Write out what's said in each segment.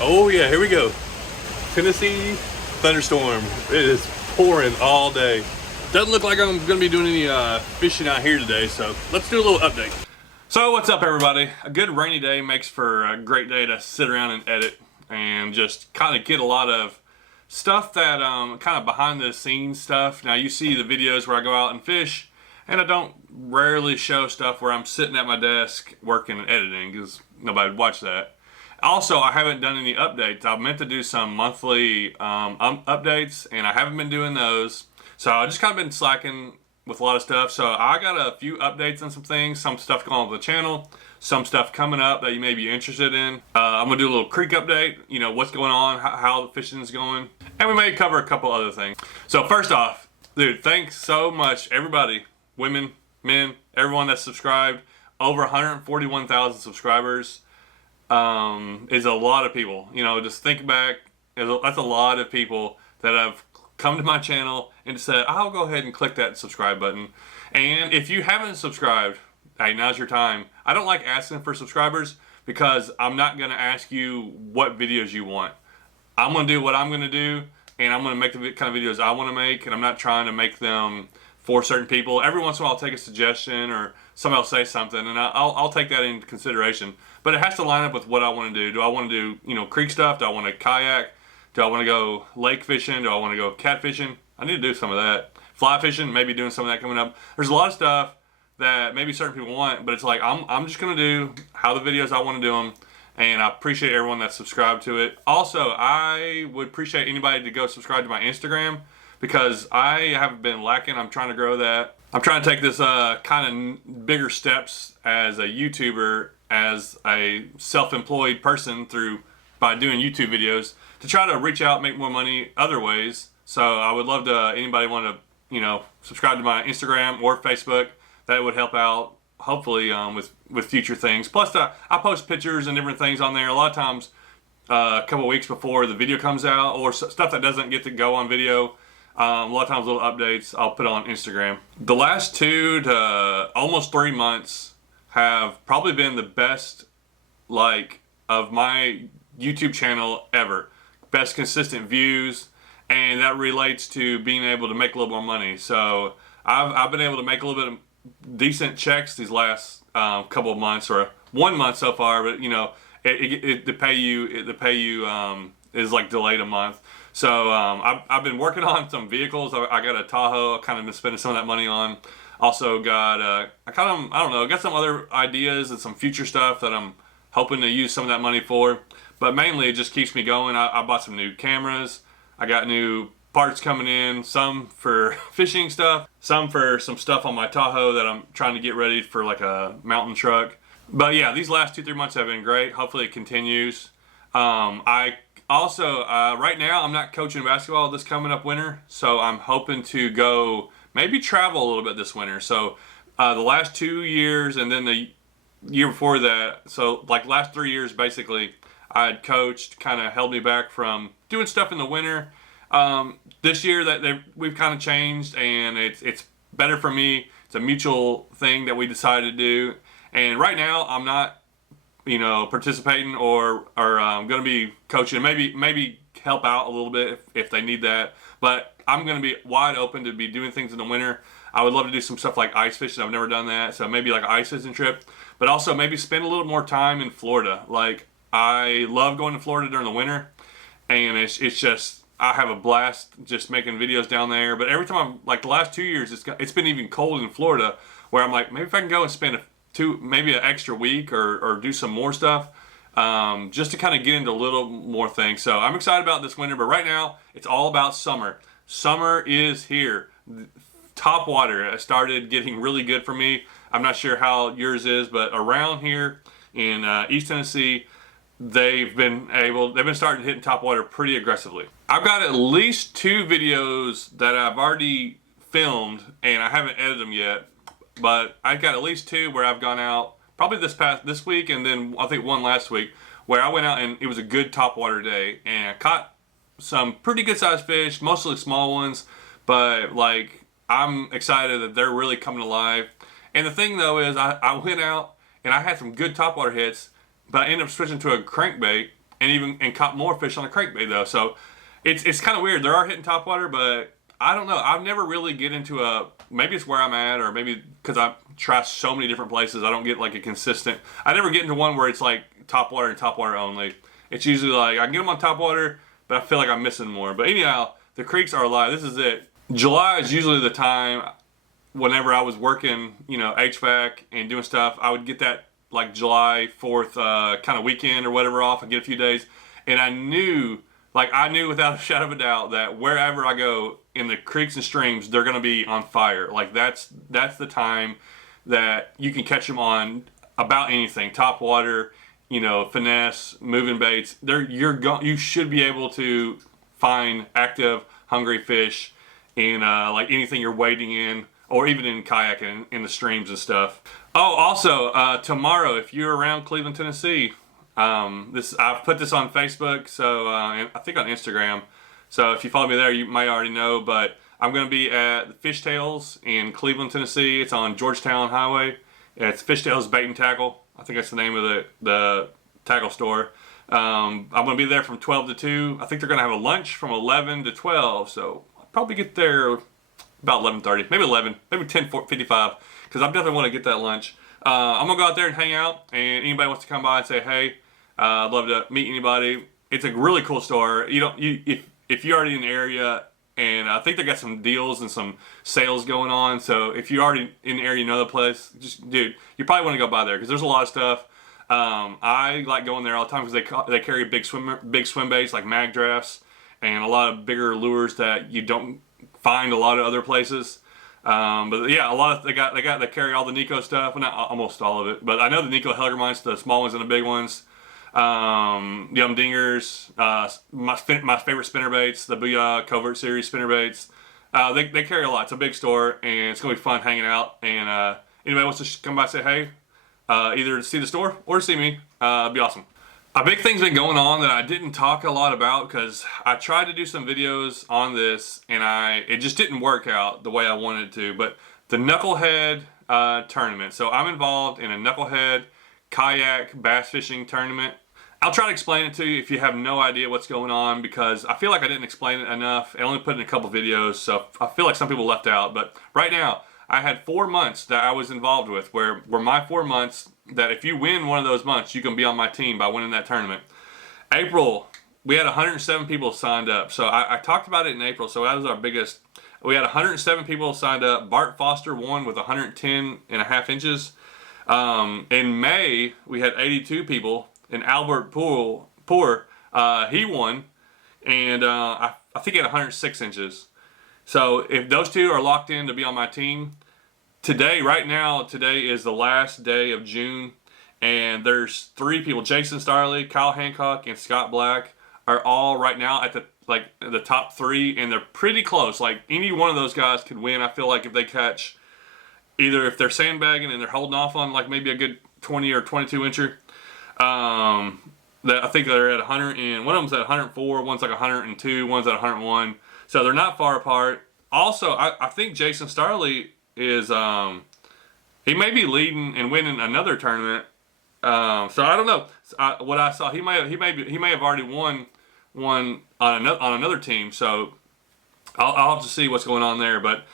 Oh yeah, here we go. Tennessee thunderstorm. It is pouring all day. Doesn't look like I'm gonna be doing any fishing out here today, so let's do a little update. So what's up everybody? A good rainy day makes for a great day to sit around and edit and just kind of get a lot of stuff that kind of behind the scenes stuff. Now you see the videos where I go out and fish, and I don't rarely show stuff where I'm sitting at my desk working and editing because nobody would watch that. Also, I haven't done any updates. I meant to do some monthly updates, and I haven't been doing those. So I just kind of been slacking with a lot of stuff. So I got a few updates on some things, some stuff going on with the channel, some stuff coming up that you may be interested in. I'm gonna do a little creek update, you know, what's going on, how the fishing is going, and we may cover a couple other things. So first off, dude, thanks so much, everybody, women, men, everyone that's subscribed. Over 141,000 subscribers. Is a lot of people. You know, just think back, that's a lot of people that have come to my channel and said, I'll go ahead and click that subscribe button. And if you haven't subscribed, hey, now's your time. I don't like asking for subscribers because I'm not going to ask you what videos you want. I'm going to do what I'm going to do, and I'm going to make the kind of videos I want to make, and I'm not trying to make them for certain people. Every once in a while I'll take a suggestion or somebody will say something, and I'll take that into consideration. But it has to line up with what I want to do. Do I want to do, you know, creek stuff? Do I want to kayak? Do I want to go lake fishing? Do I want to go cat fishing? I need to do some of that. Fly fishing, maybe doing some of that coming up. There's a lot of stuff that maybe certain people want, but it's like I'm just going to do how the videos I want to do them, and I appreciate everyone that's subscribed to it. Also, I would appreciate anybody to go subscribe to my Instagram because I have been lacking. I'm trying to grow that. I'm trying to take this kind of bigger steps as a YouTuber, as a self-employed person by doing YouTube videos to try to reach out, make more money other ways. So I would love to, anybody want to, you know, subscribe to my Instagram or Facebook. That would help out, hopefully, with future things. Plus, I post pictures and different things on there. A lot of times, a couple weeks before the video comes out, or stuff that doesn't get to go on video. A lot of times, little updates I'll put on Instagram. The last 2 to almost 3 months have probably been the best, like, of my YouTube channel ever. Best consistent views, and that relates to being able to make a little more money. So I've been able to make a little bit of decent checks these last couple of months, or 1 month so far. But you know, the pay you is like delayed a month. So I've been working on some vehicles. I got a Tahoe. I kind of been spending some of that money on. Also got I don't know, got some other ideas and some future stuff that I'm hoping to use some of that money for. But mainly it just keeps me going. I bought some new cameras. I got new parts coming in, some for fishing stuff, some for some stuff on my Tahoe that I'm trying to get ready for like a mountain truck. But yeah, these last 2-3 months have been great. Hopefully it continues. I also, right now I'm not coaching basketball this coming up winter, so I'm hoping to go maybe travel a little bit this winter. So the last 2 years and then the year before that, so like last 3 years basically, I had coached, kind of held me back from doing stuff in the winter. This year that we've kind of changed, and it's better for me. It's a mutual thing that we decided to do. And right now I'm not, you know, participating or going to be coaching. Maybe help out a little bit if they need that. But I'm going to be wide open to be doing things in the winter. I would love to do some stuff like ice fishing. I've never done that, so maybe like an ice fishing trip. But also maybe spend a little more time in Florida. Like, I love going to Florida during the winter, and it's just, I have a blast just making videos down there. But every time I'm, like the last 2 years, it's been even cold in Florida, where I'm like, maybe if I can go and spend maybe an extra week or do some more stuff, just to kind of get into a little more things. So I'm excited about this winter, but right now it's all about summer. Summer is here. Top water started getting really good for me. I'm not sure how yours is, but around here in East Tennessee, they've been starting hitting top water pretty aggressively. I've got at least 2 videos that I've already filmed, and I haven't edited them yet, but I've got at least 2 where I've gone out probably this week, and then I think 1 last week, where I went out and it was a good top water day, and I caught some pretty good sized fish, mostly small ones, but like, I'm excited that they're really coming alive. And the thing though is I went out and I had some good topwater hits, but I ended up switching to a crankbait, and caught more fish on a crankbait though. So it's kind of weird. There are hitting topwater, but I don't know. I've never really get into maybe it's where I'm at, or maybe because I try so many different places, I don't get like a consistent. I never get into one where it's like topwater and topwater only. It's usually like I can get them on topwater, but I feel like I'm missing more. But anyhow, the creeks are alive. This is it. July is usually the time whenever I was working, HVAC and doing stuff. I would get that like July 4th kind of weekend or whatever off. I'd get a few days. And I knew without a shadow of a doubt that wherever I go in the creeks and streams, they're going to be on fire. Like that's the time that you can catch them on about anything. Top water, finesse, moving baits. You should be able to find active, hungry fish in like anything you're wading in, or even in kayak and in the streams and stuff. Oh, also tomorrow, if you're around Cleveland, Tennessee, I've put this on Facebook, so and I think on Instagram. So if you follow me there, you may already know. But I'm going to be at Fishtails in Cleveland, Tennessee. It's on Georgetown Highway. It's Fishtails Bait and Tackle. I think that's the name of the tackle store. I'm going to be there from 12 to 2. I think they're going to have a lunch from 11 to 12. So I'll probably get there about 11:30, maybe 11, maybe 10:55, because I definitely want to get that lunch. I'm going to go out there and hang out, and anybody wants to come by and say, hey, I'd love to meet anybody. It's a really cool store. If you're already in the area, and I think they got some deals and some sales going on. So if you're already in the area, you know the place, dude, you probably want to go by there because there's a lot of stuff. I like going there all the time because they carry big swim baits like mag drafts and a lot of bigger lures that you don't find a lot of other places. But yeah, they carry all the Nico stuff, well, not almost all of it, but I know the Nico Helgermines, the small ones and the big ones. Yum Dingers, my favorite spinnerbaits, the Booyah Covert Series spinnerbaits. They carry a lot. It's a big store, and it's gonna be fun hanging out. And anybody wants to come by and say hey, either to see the store or to see me, it'd be awesome. A big thing's been going on that I didn't talk a lot about because I tried to do some videos on this and it just didn't work out the way I wanted it to. But the Knucklehead tournament. So I'm involved in a Knucklehead kayak bass fishing tournament. I'll try to explain it to you if you have no idea what's going on, because I feel like I didn't explain it enough. I only put in a couple videos, so I feel like some people left out. But right now, I had 4 months that I was involved with, where my 4 months that if you win one of those months, you can be on my team by winning that tournament. April, we had 107 people signed up. So I talked about it in April, so that was our biggest. We had 107 people signed up. Bart Foster won with 110.5 inches. In May, we had 82 people, and Albert Poor, he won, and I think he had 106 inches. So if those two are locked in to be on my team, today is the last day of June, and there's 3 people, Jason Starley, Kyle Hancock, and Scott Black, are all right now at the top 3, and they're pretty close. Like any one of those guys could win. I feel like if they catch, either if they're sandbagging and they're holding off on like maybe a good 20 or 22 incher, that I think they're at 100, and one of them's at 104, one's like 102, one's at 101. So they're not far apart. Also, I think Jason Starley is he may be leading and winning another tournament. So I don't know. What I saw, he may have already won on another team. So I'll have to see what's going on there. But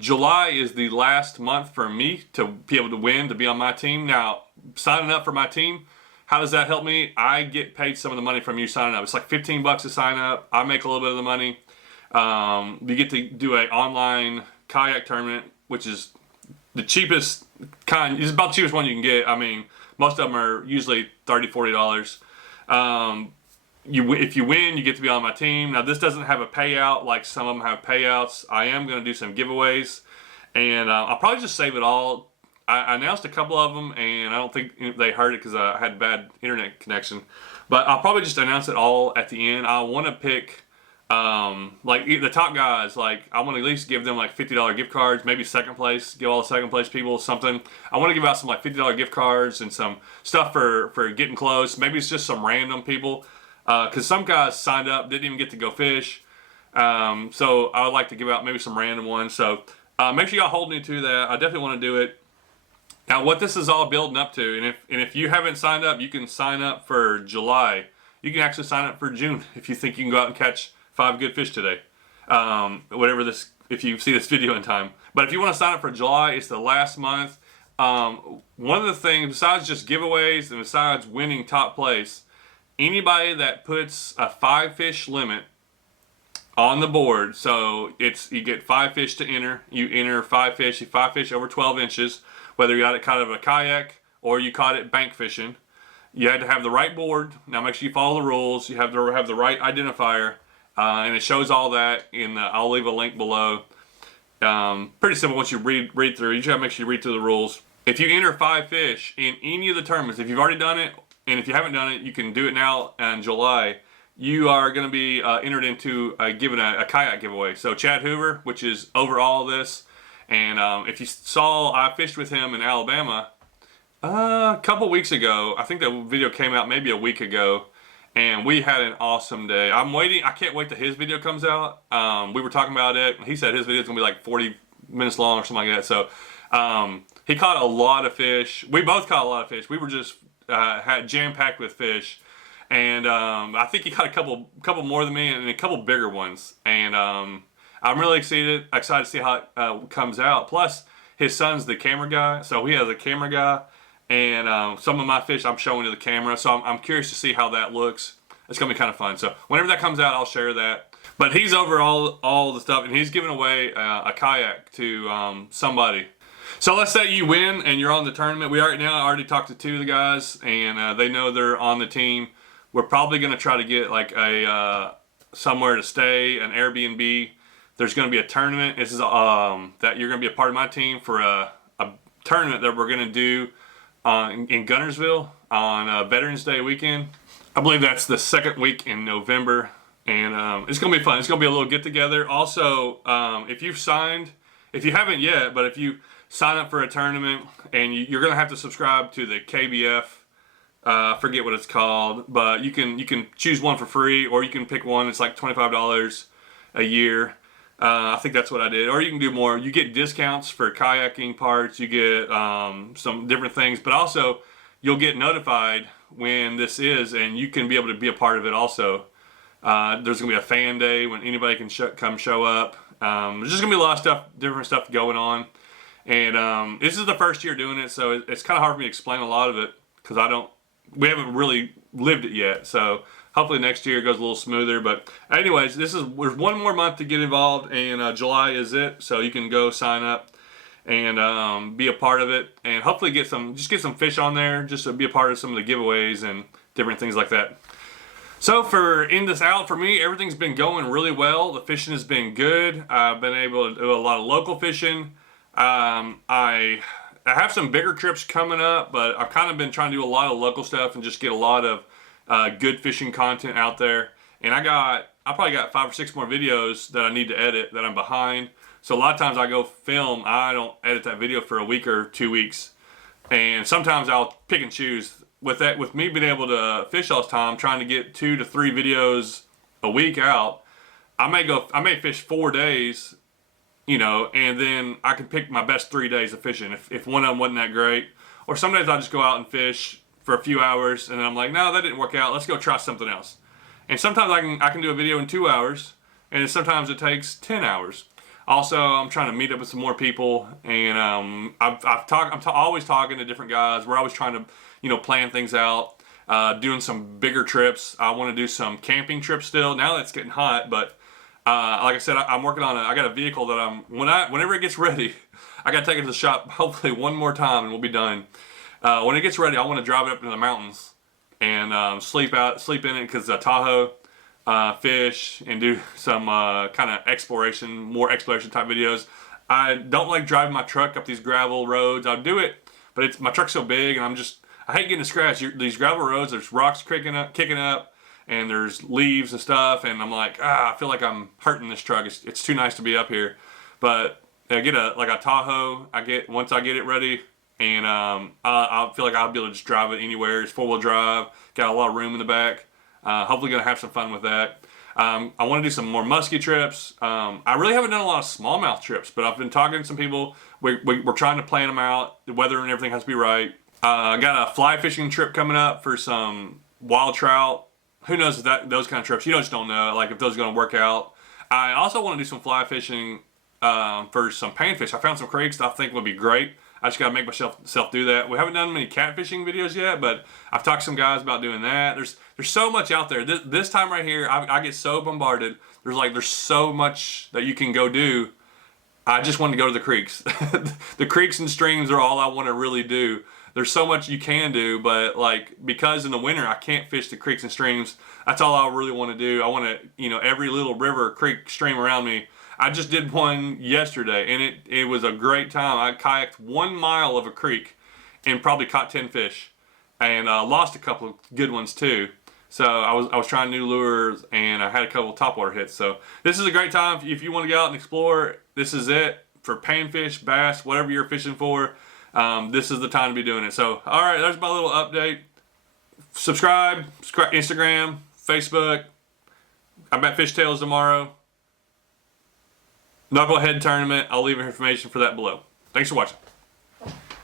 July is the last month for me to be able to win, to be on my team. Now, signing up for my team, how does that help me? I get paid some of the money from you signing up. It's like $15 to sign up. I make a little bit of the money. You get to do an online kayak tournament, which is the cheapest kind. It's about the cheapest one you can get. I mean, most of them are usually $30, $40. If you win, you get to be on my team. Now, this doesn't have a payout like some of them have payouts. I am going to do some giveaways, and I'll probably just save it all. I announced a couple of them, and I don't think they heard it because I had bad internet connection. But I'll probably just announce it all at the end. I want to pick like the top guys. Like I want to at least give them like $50 gift cards, maybe second place. Give all the second place people something. I want to give out some like $50 gift cards and some stuff for getting close. Maybe it's just some random people. Because some guys signed up, didn't even get to go fish. So I would like to give out maybe some random ones. So make sure y'all hold me to that. I definitely want to do it. Now, what this is all building up to, and if you haven't signed up, you can sign up for July. you can actually sign up for June if you think you can go out and catch 5 good fish today. Whatever this, if you see this video in time. But if you want to sign up for July, it's the last month. One of the things, besides just giveaways and besides winning top place, anybody that puts a 5 fish limit on the board, so you get 5 fish to enter. You enter 5 fish over 12 inches, whether you got it caught of a kayak or you caught it bank fishing. You had to have the right board. Now make sure you follow the rules. You have to have the right identifier, and it shows all that in the, I'll leave a link below. Pretty simple once you read through. You just gotta make sure you read through the rules. If you enter 5 fish in any of the tournaments, if you've already done it, and if you haven't done it, you can do it now in July. You are going to be entered into giving a kayak giveaway. So Chad Hoover, which is over all this, and if you saw, I fished with him in Alabama a couple weeks ago. I think that video came out maybe a week ago, and we had an awesome day. I can't wait till his video comes out. We were talking about it. He said his video is going to be like 40 minutes long or something like that. So he caught a lot of fish. We both caught a lot of fish. We were just had jam-packed with fish. And I think he caught a couple more than me and a couple bigger ones. And I'm really excited to see how it comes out. Plus, his son's the camera guy, so he has a camera guy. And some of my fish I'm showing to the camera, so I'm curious to see how that looks. It's gonna be kind of fun. So whenever that comes out, I'll share that. But he's over all the stuff, and he's giving away a kayak to somebody. So let's say you win and you're on the tournament. I already talked to 2 of the guys, and they know they're on the team. We're probably going to try to get like a somewhere to stay, an Airbnb. There's going to be a tournament. This is that you're going to be a part of my team for a tournament that we're going to do in Guntersville on Veterans Day weekend. I believe that's the 2nd week in November, and it's going to be fun. It's going to be a little get together. Also, if you haven't yet, but if you sign up for a tournament, and you're going to have to subscribe to the KBF. I forget what it's called, but you can choose one for free, or you can pick one. It's like $25 a year. I think that's what I did. Or you can do more. You get discounts for kayaking parts. You get some different things, but also you'll get notified when this is, and you can be able to be a part of it also. There's going to be a fan day when anybody can come show up. There's just going to be a lot of different stuff going on. And this is the first year doing it, so it's kind of hard for me to explain a lot of it because we haven't really lived it yet. So hopefully next year it goes a little smoother. But anyways, there's one more month to get involved, and July is it. So you can go sign up and be a part of it, and hopefully get some fish on there, just to be a part of some of the giveaways and different things like that. So for for me, everything's been going really well. The fishing has been good. I've been able to do a lot of local fishing. I have some bigger trips coming up, but I've kind of been trying to do a lot of local stuff and just get a lot of good fishing content out there. And I probably got 5 or 6 more videos that I need to edit that I'm behind. So a lot of times I go film, I don't edit that video for a week or 2 weeks. And sometimes I'll pick and choose. With me being able to fish all the time, trying to get 2 to 3 videos a week out, I may fish 4 days, and then I can pick my best 3 days of fishing if one of them wasn't that great. Or some days I'll just go out and fish for a few hours, and then I'm like, no, that didn't work out. Let's go try something else. And sometimes I can do a video in 2 hours, and sometimes it takes 10 hours. Also, I'm trying to meet up with some more people, and I'm always talking to different guys. We're always trying to, plan things out, doing some bigger trips. I want to do some camping trips still. Now that it's getting hot, but like I said, I'm working on I got a vehicle that whenever it gets ready, I got to take it to the shop hopefully one more time and we'll be done. When it gets ready, I want to drive it up into the mountains and sleep in it, because Tahoe, fish, and do some kind of more exploration type videos. I don't like driving my truck up these gravel roads. I'll do it, but my truck's so big, and I hate getting a scratch. These gravel roads, there's rocks kicking up, and there's leaves and stuff, and I'm like, I feel like I'm hurting this truck. It's too nice to be up here. But I get a Tahoe. Once I get it ready, and I feel like I'll be able to just drive it anywhere. It's 4-wheel drive. Got a lot of room in the back. Hopefully gonna have some fun with that. I want to do some more muskie trips. I really haven't done a lot of smallmouth trips, but I've been talking to some people. We're trying to plan them out. The weather and everything has to be right. I got a fly fishing trip coming up for some wild trout who knows if those kind of trips, you just don't know, like if those are going to work out. I also want to do some fly fishing for some panfish. I found some creeks that I think would be great. I just got to make myself do that. We haven't done many catfishing videos yet, but I've talked to some guys about doing that. There's so much out there. This time right here, I get so bombarded. There's so much that you can go do. I just want to go to the creeks. The creeks and streams are all I want to really do. There's so much you can do, but like, because in the winter I can't fish the creeks and streams, that's all I really want to do. I want to, every little river, creek, stream around me. I just did one yesterday, and it was a great time. I kayaked 1 mile of a creek and probably caught 10 fish, and lost a couple of good ones too. So I was trying new lures, and I had a couple of topwater hits. So this is a great time if you want to get out and explore. This is it for panfish, bass, whatever you're fishing for. This is the time to be doing it. So, all right, there's my little update. Subscribe, Instagram, Facebook. I'm at Fishtails tomorrow. Knucklehead tournament. I'll leave information for that below. Thanks for watching.